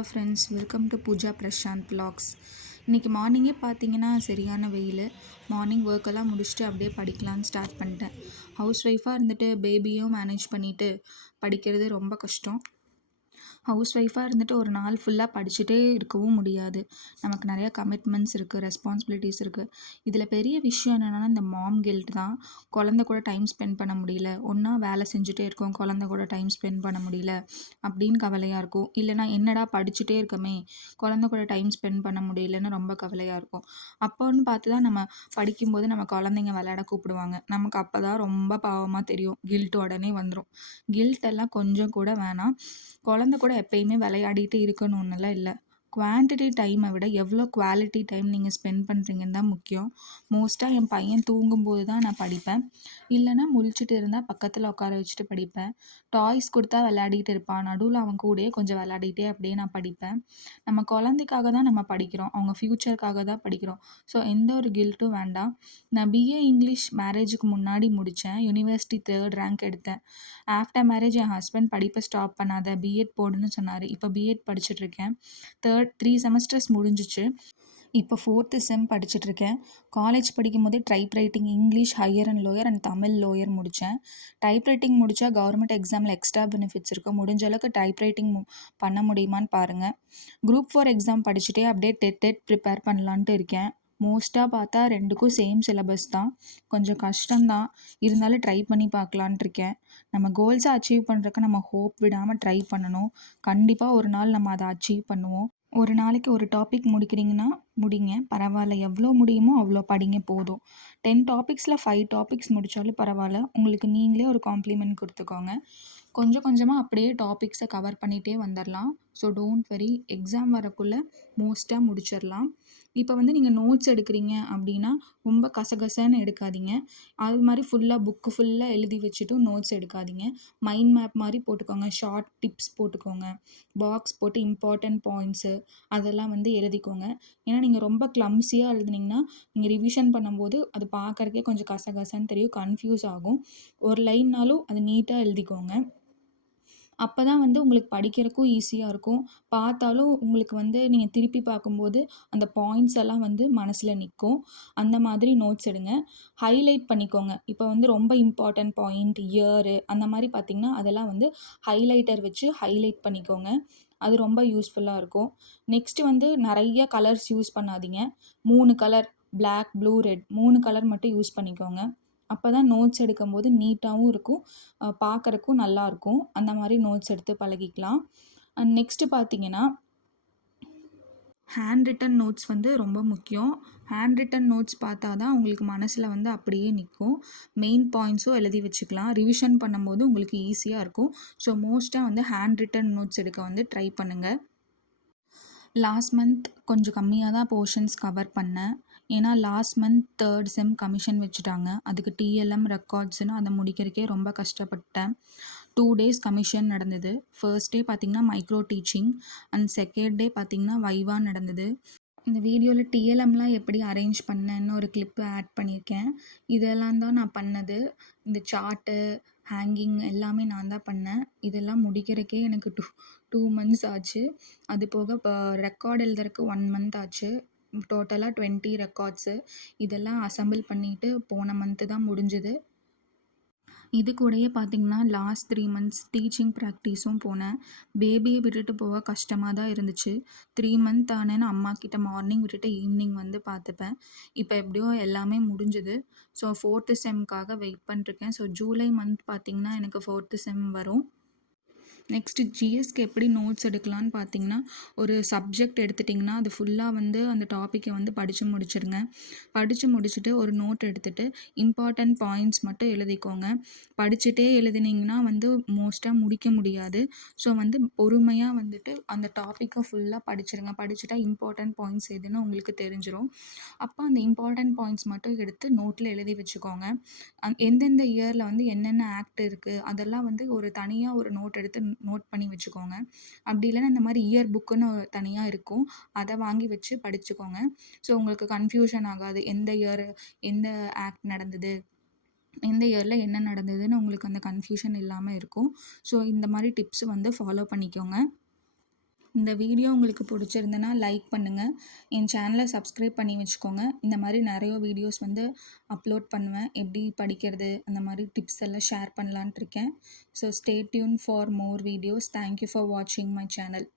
Hello friends, welcome to Pooja Prashanth vlogs. இன்றைக்கி மார்னிங்கே பார்த்தீங்கன்னா சரியான வெயில். மார்னிங் ஒர்க்கெல்லாம் முடிச்சுட்டு அப்படியே படிக்கலான்னு ஸ்டார்ட் பண்ணிட்டேன். ஹவுஸ் ஒய்ஃபாக இருந்துட்டு பேபியும் மேனேஜ் பண்ணிவிட்டு படிக்கிறது ரொம்ப கஷ்டம். ஹவுஸ் ஒய்ஃபாக இருந்துட்டு ஒரு நாள் ஃபுல்லாக படிச்சுட்டே இருக்கவும் முடியாது. நமக்கு நிறையா கமிட்மெண்ட்ஸ் இருக்குது, ரெஸ்பான்சிபிலிட்டிஸ் இருக்குது. இதில் பெரிய விஷயம் என்னென்னா இந்த மாம் கில்ட் தான். குழந்த கூட டைம் ஸ்பெண்ட் பண்ண முடியல, ஒன்றா வேலை செஞ்சுட்டே இருக்கோம், குழந்த கூட டைம் ஸ்பெண்ட் பண்ண முடியல அப்படின்னு கவலையாக இருக்கும். இல்லைனா என்னடா படிச்சுட்டே இருக்கமே, குழந்த கூட டைம் ஸ்பெண்ட் பண்ண முடியலன்னு ரொம்ப கவலையாக இருக்கும். அப்போன்னு பார்த்து தான் நம்ம படிக்கும்போது நம்ம குழந்தைங்க விளையாட கூப்பிடுவாங்க. நமக்கு அப்போ தான் ரொம்ப பாவமாக தெரியும். கில்ட் உடனே வந்துடும். கில்ட் எல்லாம் கொஞ்சம் கூட வேணாம். குழந்த கூட எப்பயுமே விளையாடிட்டு இருக்கணும்னுலாம் இல்லை. குவான்டிட்டி டைமை விட எவ்வளோ குவாலிட்டி டைம் நீங்கள் ஸ்பெண்ட் பண்ணுறீங்கன்னு தான் முக்கியம். மோஸ்ட்டாக என் பையன் தூங்கும்போது தான் நான் படிப்பேன். இல்லைனா முழிச்சிட்டு இருந்தால் பக்கத்தில் உட்கார வச்சுட்டு படிப்பேன். டாய்ஸ் கொடுத்தா விளையாடிட்டு இருப்பான். நடுவில் அவன் கூடயே கொஞ்சம் விளையாடிட்டே அப்படியே நான் படிப்பேன். நம்ம குழந்தைக்காக தான் நம்ம படிக்கிறோம், அவங்க ஃப்யூச்சருக்காக தான் படிக்கிறோம். ஸோ எந்த ஒரு கில்ட்டும் வேண்டாம். நான் பிஏ இங்கிலீஷ் மேரேஜுக்கு முன்னாடி முடித்தேன். யூனிவர்சிட்டி 3rd ரேங்க் எடுத்தேன். ஆஃப்டர் மேரேஜ் என் ஹஸ்பண்ட் படிப்பை ஸ்டாப் பண்ணாத, பிஎட் போடுன்னு சொன்னார். இப்போ பிஎட் படிச்சுட்ருக்கேன். 3 செமஸ்டர்ஸ் முடிஞ்சிச்சு. இப்போ 4th செம் படிச்சுட்ருக்கேன். காலேஜ் படிக்கும் போதே type writing, English higher and lower and Tamil lower முடித்தேன். டைப் ரைட்டிங் முடித்தா கவர்மெண்ட் எக்ஸாமில் எக்ஸ்ட்ரா பெனிஃபிட்ஸ் இருக்குது. முடிஞ்ச அளவுக்கு டைப் ரைட்டிங் பண்ண முடியுமான்னு பாருங்கள். குரூப் 4 எக்ஸாம் படிச்சுட்டே அப்படியே டெட் ப்ரிப்பேர் பண்ணலான்ட்டு இருக்கேன். மோஸ்ட்டாக பார்த்தா 2க்கும் சேம் சிலபஸ் தான். கொஞ்சம் கஷ்டம்தான், இருந்தாலும் ட்ரை பண்ணி பார்க்கலான்ட்டு இருக்கேன். நம்ம கோல்ஸை அச்சீவ் பண்ணுறக்கு நம்ம ஹோப் விடாமல் ட்ரை பண்ணணும். கண்டிப்பாக ஒரு நாள் நம்ம அதை அச்சீவ் பண்ணுவோம். ஒரு நாளைக்கு ஒரு டாபிக் முடிக்கிறீங்கன்னா முடிங்க, பரவாயில்ல. எவ்வளோ முடியுமோ அவ்வளோ படிங்க, போதும். 10 டாபிக்ஸில் 5 டாபிக்ஸ் முடித்தாலும் பரவாயில்ல. உங்களுக்கு நீங்களே ஒரு காம்ப்ளிமெண்ட் கொடுத்துக்கோங்க. கொஞ்சம் கொஞ்சமாக அப்படியே டாபிக்ஸை கவர் பண்ணிகிட்டே வந்துடலாம். ஸோ டோன்ட் வெரி, எக்ஸாம் வரக்குள்ளே மோஸ்ட்டாக முடிச்சிடலாம். இப்போ நீங்கள் நோட்ஸ் எடுக்கிறீங்க அப்படின்னா ரொம்ப கசகசன்னு எடுக்காதீங்க. அது மாதிரி ஃபுல்லாக புக்கு ஃபுல்லாக எழுதி வச்சுட்டும் நோட்ஸ் எடுக்காதீங்க. மைண்ட் மேப் மாதிரி போட்டுக்கோங்க, ஷார்ட் டிப்ஸ் போட்டுக்கோங்க, பாக்ஸ் போட்டு இம்பார்ட்டன்ட் பாயிண்ட்ஸு அதெல்லாம் எழுதிக்கோங்க. ஏன்னா நீங்கள் ரொம்ப கிளம்ஸியாக எழுதுனீங்கன்னா நீங்கள் ரிவிஷன் பண்ணும்போது அது பார்க்குறக்கே கொஞ்சம் கசகசன்னு தெரியும், கன்ஃபியூஸ் ஆகும். ஒரு லைன்னாலும் அது நீட்டாக எழுதிக்கோங்க. அப்போ தான் உங்களுக்கு படிக்கிறதுக்கும் ஈஸியாக இருக்கும். பார்த்தாலும் உங்களுக்கு நீங்கள் திருப்பி பார்க்கும்போது அந்த பாயிண்ட்ஸ் எல்லாம் மனசில் நிற்கும். அந்த மாதிரி நோட்ஸ் எடுங்க. ஹைலைட் பண்ணிக்கோங்க. இப்போ ரொம்ப இம்பார்ட்டன்ட் பாயிண்ட், இயரு அந்த மாதிரி பார்த்திங்கன்னா அதெல்லாம் ஹைலைட்டர் வச்சு ஹைலைட் பண்ணிக்கோங்க. அது ரொம்ப யூஸ்ஃபுல்லாக இருக்கும். நெக்ஸ்ட்டு நிறைய கலர்ஸ் யூஸ் பண்ணாதீங்க. 3 colour, black, blue, red 3 colour மட்டும் யூஸ் பண்ணிக்கோங்க. அப்போ தான் நோட்ஸ் எடுக்கும்போது நீட்டாகவும் இருக்கும், பார்க்குறக்கும் நல்லாயிருக்கும். அந்த மாதிரி நோட்ஸ் எடுத்து பழகிக்கலாம். நெக்ஸ்ட்டு பார்த்தீங்கன்னா ஹேண்ட் ரிட்டன் நோட்ஸ் ரொம்ப முக்கியம். ஹேண்ட் ரிட்டன் நோட்ஸ் பார்த்தா தான் உங்களுக்கு மனசில் அப்படியே நிற்கும். மெயின் பாயிண்ட்ஸும் எழுதி வச்சுக்கலாம். ரிவிஷன் பண்ணும்போது உங்களுக்கு ஈஸியாக இருக்கும். ஸோ மோஸ்ட்டாக ஹேண்ட் ரிட்டன் நோட்ஸ் எடுக்க ட்ரை பண்ணுங்கள். லாஸ்ட் மந்த் கொஞ்சம் கம்மியாக தான் போர்ஷன்ஸ் கவர் பண்ணேன். ஏன்னா லாஸ்ட் மந்த் 3rd செம் கமிஷன் வச்சுட்டாங்க. அதுக்கு டிஎல்எம் ரெக்கார்ட்ஸ்னு அதை முடிக்கிறதுக்கே ரொம்ப கஷ்டப்பட்டேன். 2 டேஸ் கமிஷன் நடந்தது. ஃபர்ஸ்ட் டே பார்த்திங்கன்னா micro teaching and second day பார்த்திங்கன்னா வைவா நடந்தது. இந்த வீடியோவில் டிஎல்எம்லாம் எப்படி அரேஞ்ச் பண்ணேன்னு ஒரு கிளிப்பு ஆட் பண்ணியிருக்கேன். இதெல்லாம் தான் நான் பண்ணது. இந்த சார்ட்டு, ஹேங்கிங் எல்லாமே நான் தான் பண்ணேன். இதெல்லாம் முடிக்கிறதுக்கே எனக்கு 2 months ஆச்சு. அது போக இப்போ ரெக்கார்ட் எழுதுறதுக்கு 1 month ஆச்சு. டோட்டலாக 20 ரெக்கார்ட்ஸு. இதெல்லாம் அசம்பிள் பண்ணிவிட்டு போன மந்த்து தான் முடிஞ்சுது. இது கூடயே பார்த்திங்கன்னா லாஸ்ட் 3 months டீச்சிங் ப்ராக்டிஸும் போனேன். பேபியை விட்டுட்டு போக கஷ்டமாக தான் இருந்துச்சு. 3 month ஆனேன்னு அம்மாக்கிட்ட மார்னிங் விட்டுட்டு ஈவினிங் பார்த்துப்பேன். இப்போ எப்படியோ எல்லாமே முடிஞ்சுது. ஸோ 4th செம்க்காக வெயிட் பண்ணிருக்கேன். ஸோ ஜூலை மந்த் பார்த்திங்கன்னா எனக்கு 4th செம் வரும். நெக்ஸ்ட்டு ஜிஎஸ்க்கு எப்படி நோட்ஸ் எடுக்கலான்னு பார்த்தீங்கன்னா, ஒரு சப்ஜெக்ட் எடுத்துட்டிங்கன்னா அது ஃபுல்லாக அந்த டாப்பிக்கை படித்து முடிச்சிடுங்க. படித்து முடிச்சுட்டு ஒரு நோட் எடுத்துகிட்டு இம்பார்ட்டன்ட் பாயிண்ட்ஸ் மட்டும் எழுதிக்கோங்க. படிச்சுட்டே எழுதினீங்கன்னா மோஸ்ட்டாக முடிக்க முடியாது. ஸோ பொறுமையாக அந்த டாப்பிக்கை ஃபுல்லாக படிச்சிடுங்க. படிச்சுட்டா இம்பார்ட்டன்ட் பாயிண்ட்ஸ் எதுன்னு உங்களுக்கு தெரிஞ்சிடும். அப்போ அந்த இம்பார்ட்டன்ட் பாயிண்ட்ஸ் மட்டும் எடுத்து நோட்டில் எழுதி வச்சுக்கோங்க. எந்தெந்த இயரில் என்னென்ன ஆக்ட் இருக்குது அதெல்லாம் ஒரு தனியாக ஒரு நோட் எடுத்து நோட் பண்ணி வச்சுக்கோங்க. அப்படி இல்லைன்னா இந்த மாதிரி இயர் புக்குன்னு தனியாக இருக்கும், அதை வாங்கி வச்சு படிச்சுக்கோங்க. ஸோ உங்களுக்கு கன்ஃபியூஷன் ஆகாது. எந்த இயர் எந்த ஆக்ட் நடந்தது, எந்த இயரில் என்ன நடந்ததுன்னு உங்களுக்கு அந்த கன்ஃபியூஷன் இல்லாமல் இருக்கும். ஸோ இந்த மாதிரி டிப்ஸ் ஃபாலோ பண்ணிக்கோங்க. இந்த வீடியோ உங்களுக்கு பிடிச்சிருந்தனா லைக் பண்ணுங்கள். என் சேனலை சப்ஸ்கிரைப் பண்ணி வச்சுக்கோங்க. இந்த மாதிரி நிறைய வீடியோஸ் வந்து அப்லோட் பண்ணுவேன். எப்படி படிக்கிறது அந்த மாதிரி டிப்ஸ் எல்லாம் ஷேர் பண்ணலான்ட்டு இருக்கேன். So stay tune for more videos. Thank you for வாட்சிங் மை சேனல்.